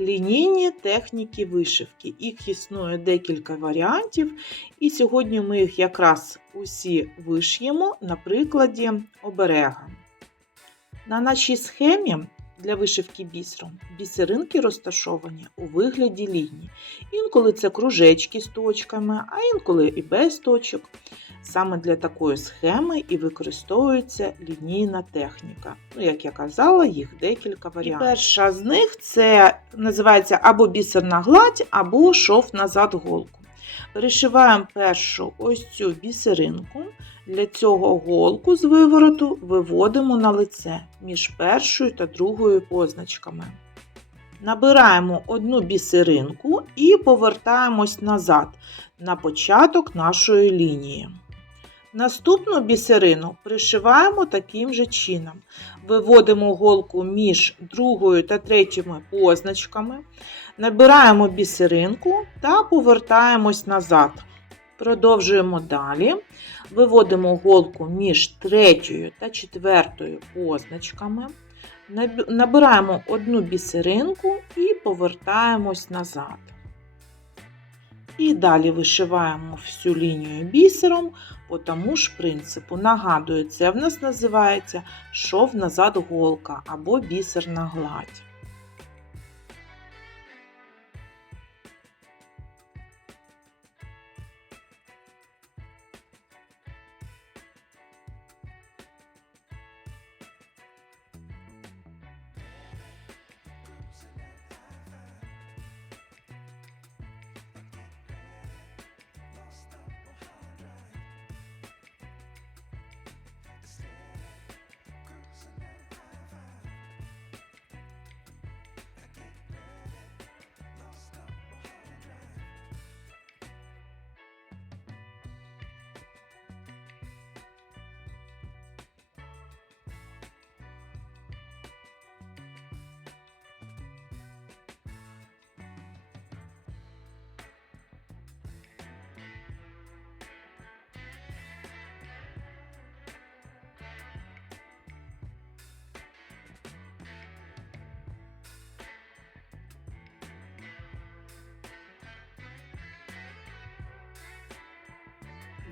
лінійні техніки вишивки. Їх існує декілька варіантів, і сьогодні ми їх якраз усі виш'ємо на прикладі оберега. На нашій схемі для вишивки бісером бісеринки розташовані у вигляді ліній. Інколи це кружечки з точками, а інколи і без точок. Саме для такої схеми і використовується лінійна техніка. Ну, як я казала, їх декілька варіантів. І перша з них це називається або бісерна гладь, або шов назад голку. Перешиваємо першу ось цю бісеринку. Для цього голку з вивороту виводимо на лице між першою та другою позначками. Набираємо одну бісеринку і повертаємось назад на початок нашої лінії. Наступну бісерину пришиваємо таким же чином. Виводимо голку між другою та третіми позначками, набираємо бісеринку та повертаємось назад. Продовжуємо далі. Виводимо голку між третьою та четвертою позначками. Набираємо одну бісеринку і повертаємось назад. І далі вишиваємо всю лінію бісером по тому ж принципу. Нагадую, це в нас називається шов назад голка або бісерна гладь.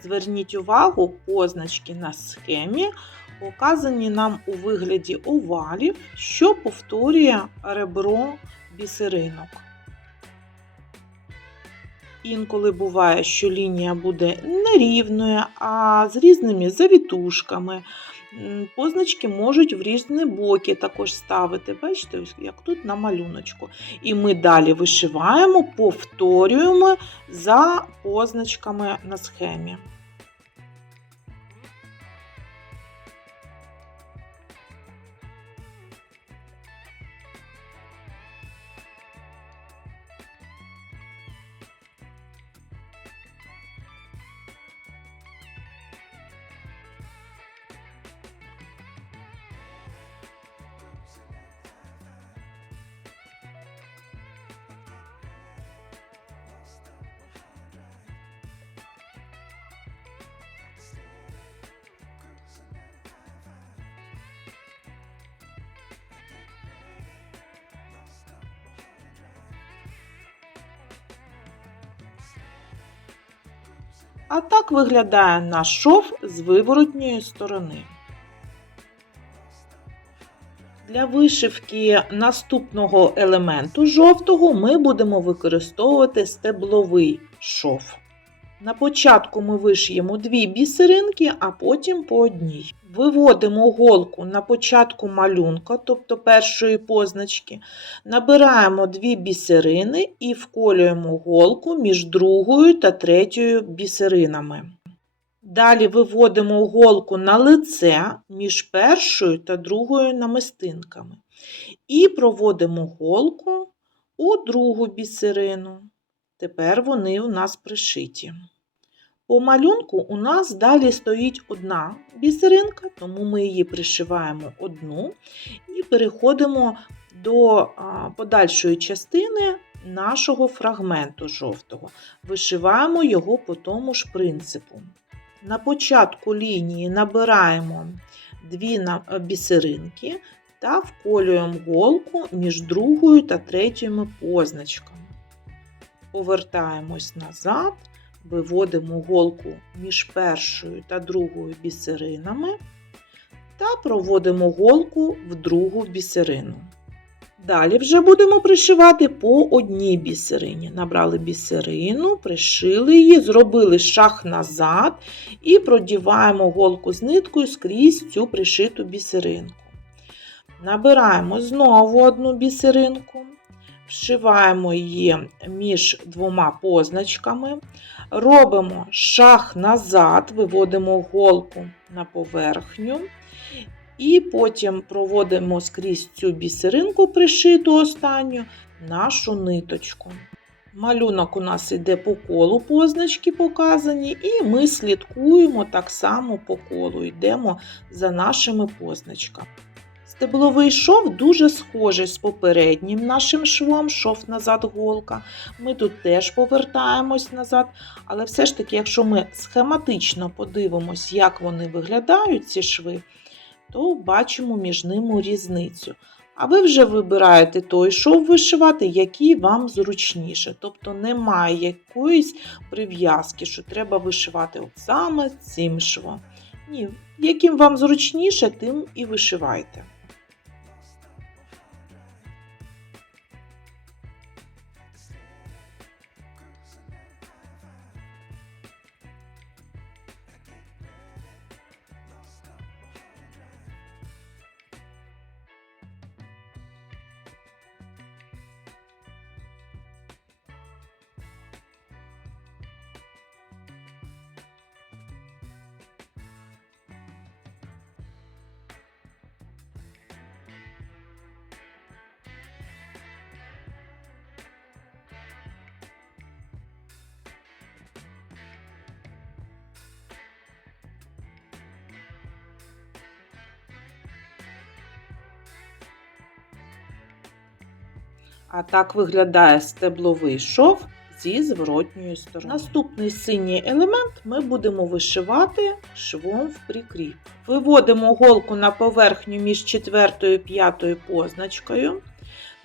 Зверніть увагу, позначки на схемі показані нам у вигляді овалів, що повторює ребро бісеринок. Інколи буває, що лінія буде нерівною, а з різними завітушками. Позначки можуть в різні боки також ставити. Бачите, як тут на малюночку. І ми далі вишиваємо, повторюємо за позначками на схемі. А так виглядає наш шов з виворотньої сторони. Для вишивки наступного елементу жовтого ми будемо використовувати стебловий шов. На початку ми вишиємо дві бісеринки, а потім по одній. Виводимо голку на початку малюнка, тобто першої позначки, набираємо дві бісерини і вколюємо голку між другою та третьою бісеринами. Далі виводимо голку на лице між першою та другою намистинками. І проводимо голку у другу бісерину. Тепер вони у нас пришиті. По малюнку у нас далі стоїть одна бісеринка, тому ми її пришиваємо одну і переходимо до подальшої частини нашого фрагменту жовтого. Вишиваємо його по тому ж принципу. На початку лінії набираємо дві бісеринки та вколюємо голку між другою та третьою позначками. Повертаємось назад, виводимо голку між першою та другою бісеринами та проводимо голку в другу бісерину. Далі вже будемо пришивати по одній бісерині. Набрали бісерину, пришили її, зробили шаг назад і продіваємо голку з ниткою скрізь цю пришиту бісеринку. Набираємо знову одну бісеринку, вшиваємо її між двома позначками, робимо шаг назад, виводимо голку на поверхню. І потім проводимо скрізь цю бісеринку, пришиту останню, нашу ниточку. Малюнок у нас йде по колу позначки показані, і ми слідкуємо так само по колу, йдемо за нашими позначками. Стебловий шов дуже схожий з попереднім нашим швом, шов назад голка. Ми тут теж повертаємось назад, але все ж таки, якщо ми схематично подивимось, як вони виглядають, ці шви, то бачимо між ними різницю. А ви вже вибираєте той шов вишивати, який вам зручніше. Тобто немає якоїсь прив'язки, що треба вишивати от саме цим швом. Ні, яким вам зручніше, тим і вишивайте. А так виглядає стебловий шов зі зворотньої сторони. Наступний синій елемент ми будемо вишивати швом в прикріп. Виводимо голку на поверхню між четвертою і п'ятою позначкою.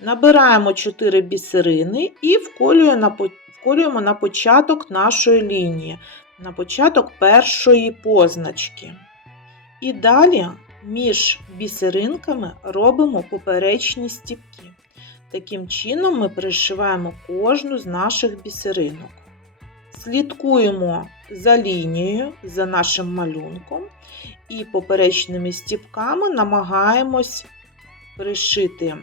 Набираємо 4 бісерини і вколюємо на початок нашої лінії, на початок першої позначки. І далі між бісеринками робимо поперечні стіпки. Таким чином ми пришиваємо кожну з наших бісеринок. Слідкуємо за лінією, за нашим малюнком, і поперечними стіпками намагаємось пришити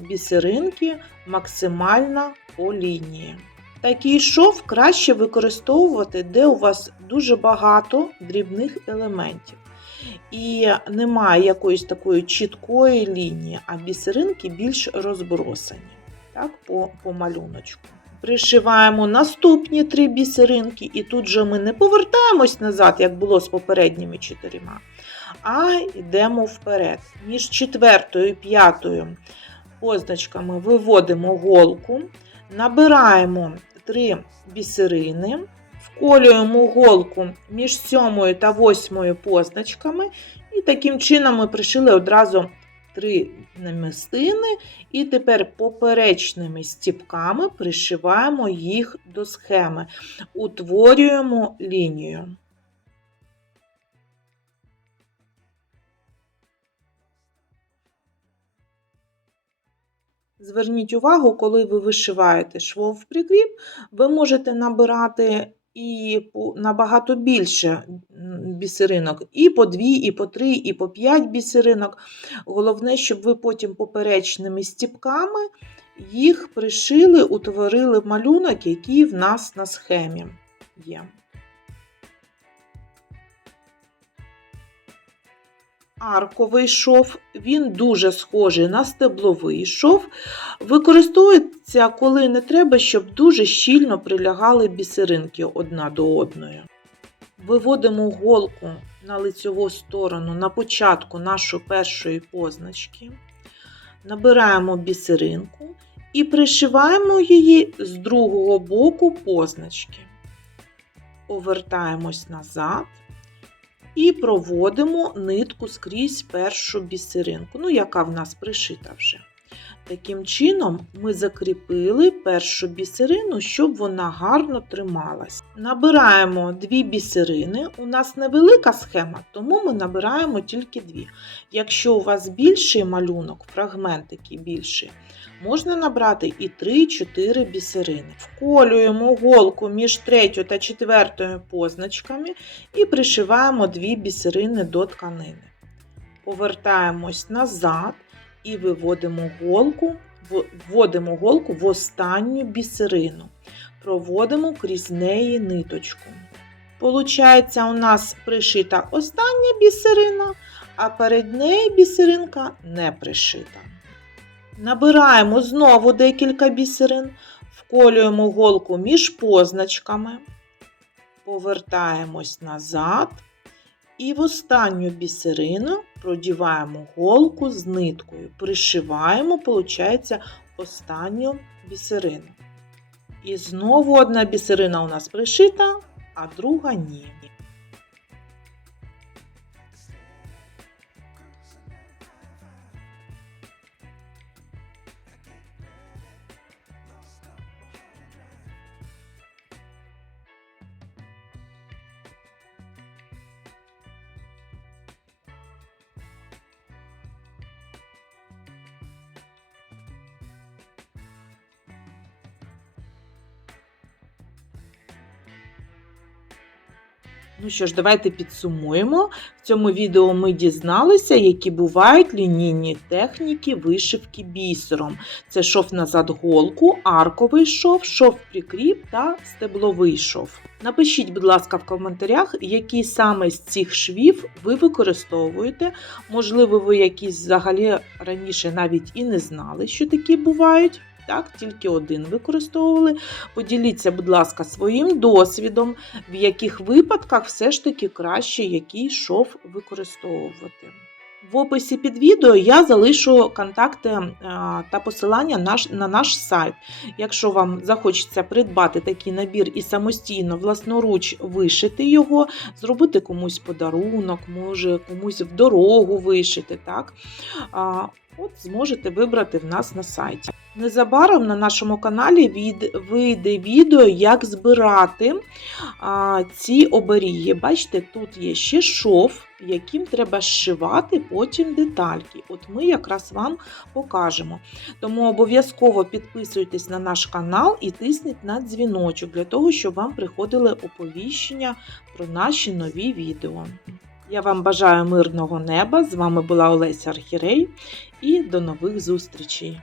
бісеринки максимально по лінії. Такий шов краще використовувати, де у вас дуже багато дрібних елементів. І немає якоїсь такої чіткої лінії, а бісеринки більш розбросані так, по, по малюночку. Пришиваємо наступні три бісеринки, і тут же ми не повертаємось назад, як було з попередніми чотирма, а йдемо вперед. Між четвертою і п'ятою позначками виводимо голку, набираємо три бісерини вколюємо голку між сьомою та восьмою позначками, і таким чином ми пришили одразу три намистини, і тепер поперечними стіпками пришиваємо їх до схеми, утворюємо лінію. Зверніть увагу, коли ви вишиваєте швов в прикріп, ви можете набирати і набагато більше бісеринок, і по дві, і по три, і по п'ять бісеринок. Головне, щоб ви потім поперечними стіпками їх пришили, утворили малюнок, який в нас на схемі є. Арковий шов, він дуже схожий на стебловий шов. Використовується, коли не треба, щоб дуже щільно прилягали бісеринки одна до одної. Виводимо голку на лицьову сторону на початку нашої першої позначки, набираємо бісеринку і пришиваємо її з другого боку позначки. Повертаємось назад і проводимо нитку скрізь першу бісеринку, ну, яка в нас пришита вже. Таким чином, ми закріпили першу бісерину, щоб вона гарно трималась. Набираємо дві бісерини. У нас невелика схема, тому ми набираємо тільки дві. Якщо у вас більший малюнок, фрагментики більші, можна набрати і 3-4 бісерини. Вколюємо голку між третьою та четвертою позначками і пришиваємо дві бісерини до тканини. Повертаємось назад і виводимо голку, вводимо голку в останню бісерину. Проводимо крізь неї ниточку. Получається, у нас пришита остання бісерина, а перед нею бісеринка не пришита. Набираємо знову декілька бісерин, вколюємо голку між позначками, повертаємось назад і в останню бісерину продіваємо голку з ниткою, пришиваємо, виходить, останню бісерину. І знову одна бісерина у нас пришита, а друга ні. Ну що ж, давайте підсумуємо. В цьому відео ми дізналися, які бувають лінійні техніки вишивки бісером. Це шов назад голку, арковий шов, шов прикріп та стебловий шов. Напишіть, будь ласка, в коментарях, які саме з цих швів ви використовуєте. Можливо, ви якісь взагалі раніше навіть і не знали, що такі бувають. Так, тільки один використовували. Поділіться, будь ласка, своїм досвідом, в яких випадках все ж таки краще який шов використовувати. В описі під відео я залишу контакти та посилання на наш сайт. Якщо вам захочеться придбати такий набір і самостійно власноруч вишити його, зробити комусь подарунок, може комусь в дорогу вишити, так? От зможете вибрати в нас на сайті. Незабаром на нашому каналі від, вийде відео, як збирати а, ці оберіги. Бачите, тут є ще шов, яким треба зшивати потім детальки. От ми якраз вам покажемо. Тому обов'язково підписуйтесь на наш канал і тисніть на дзвіночок для того, щоб вам приходили оповіщення про наші нові відео. Я вам бажаю мирного неба. З вами була Олеся Архірей і до нових зустрічей!